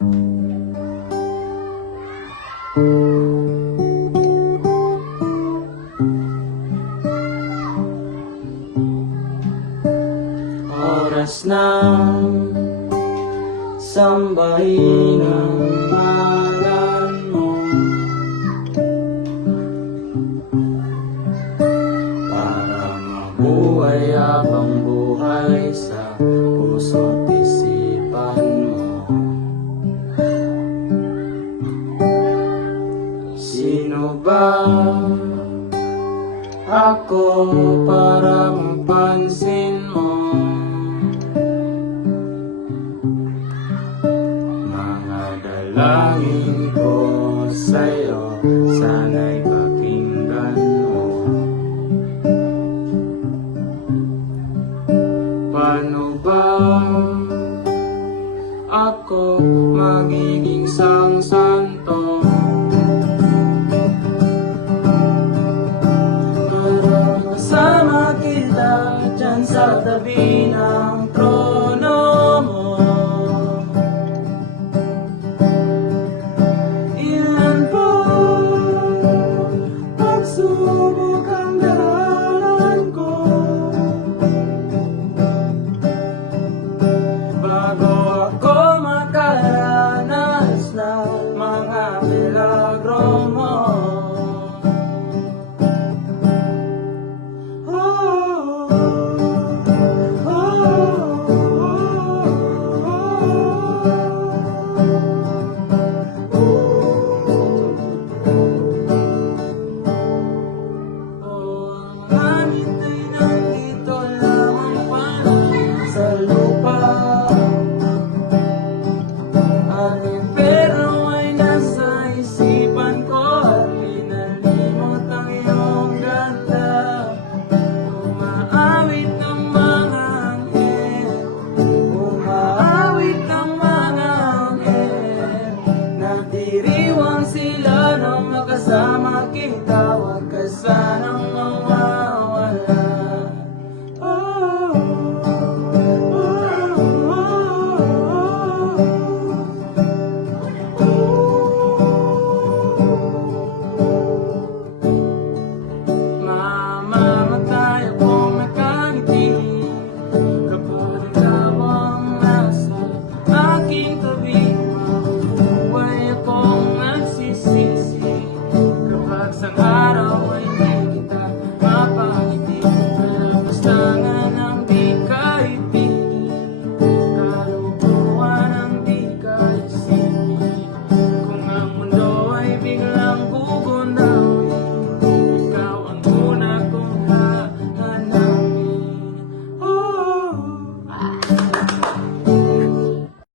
Oras na sambahin ang ngalan mo, para mabuhay habang buhay sa puso't isipan mo. Sino ba ako para mapansin mo? Mga dalangin ko sa'yo, sana'y pakinggan mo. Paano ba ako magiging santo para kasama kita dyan sa tabi ng trono mo? Ilan po pagsubok ang daanan ko, bago ako makaranas ng mga milagro mo. Langit ay nandito lamang pa sa lupa, at